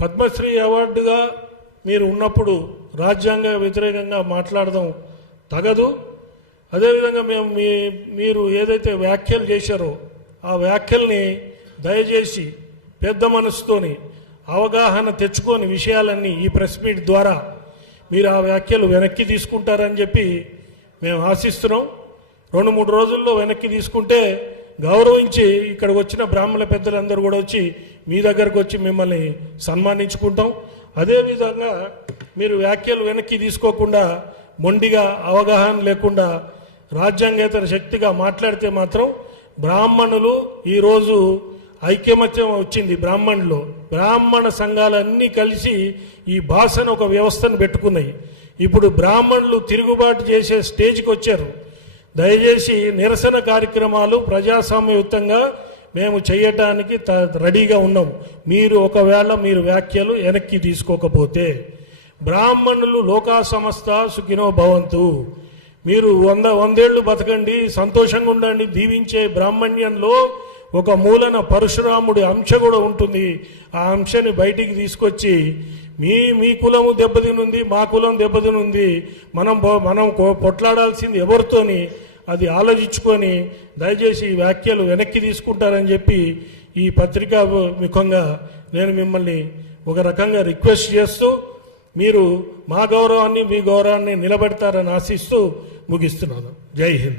పద్మశ్రీ అవార్డుగా మీరు ఉన్నప్పుడు రాజ్యాంగ వ్యతిరేకంగా మాట్లాడడం తగదు. అదేవిధంగా మీరు ఏదైతే వ్యాఖ్యలు చేశారో ఆ వ్యాఖ్యల్ని దయచేసి పెద్ద మనసుతోని అవగాహన తెచ్చుకొని విషయాలన్నీ ఈ ప్రెస్ మీట్ ద్వారా మీరు ఆ వ్యాఖ్యలు వెనక్కి తీసుకుంటారని చెప్పి మేము ఆశిస్తున్నాం. 2-3 రోజుల్లో వెనక్కి తీసుకుంటే గౌరవించి ఇక్కడ వచ్చిన బ్రాహ్మణ పెద్దలందరూ కూడా వచ్చి మీ దగ్గరకు వచ్చి మిమ్మల్ని సన్మానించుకుంటాం. అదేవిధంగా మీరు వ్యాఖ్యలు వెనక్కి తీసుకోకుండా మొండిగా అవగాహన లేకుండా రాజ్యాంగేతర శక్తిగా మాట్లాడితే మాత్రం బ్రాహ్మణులు ఈరోజు ఐక్యమత్యం వచ్చింది. బ్రాహ్మణ సంఘాలన్నీ కలిసి ఈ భాషను ఒక వ్యవస్థను పెట్టుకున్నాయి. ఇప్పుడు బ్రాహ్మణులు తిరుగుబాటు చేసే స్టేజ్కి వచ్చారు. దయచేసి నిరసన కార్యక్రమాలు ప్రజాస్వామ్యయుతంగా మేము చేయటానికి రెడీగా ఉన్నాం. ఒకవేళ మీరు వ్యాఖ్యలు వెనక్కి తీసుకోకపోతే బ్రాహ్మణులు లోకా సమస్త సుఖినో భవంతు, మీరు 100 ఏళ్ళు బతకండి, సంతోషంగా ఉండండి, దీవించే బ్రాహ్మణ్యంలో ఒక మూలన పరశురాముడి అంశ కూడా ఉంటుంది. ఆ అంశాన్ని బయటికి తీసుకొచ్చి మీ కులము దెబ్బతినుంది, మా కులం దెబ్బతినుంది, మనం పొట్లాడాల్సింది ఎవరితోని అది ఆలోచించుకొని దయచేసి ఈ వ్యాఖ్యలు వెనక్కి తీసుకుంటారని చెప్పి ఈ పత్రికా ముఖంగా నేను మిమ్మల్ని ఒక రకంగా రిక్వెస్ట్ చేస్తూ మీరు మా గౌరవాన్ని మీ గౌరవాన్ని నిలబెడతారని ఆశిస్తూ ముగిస్తున్నాను. జై హింద్.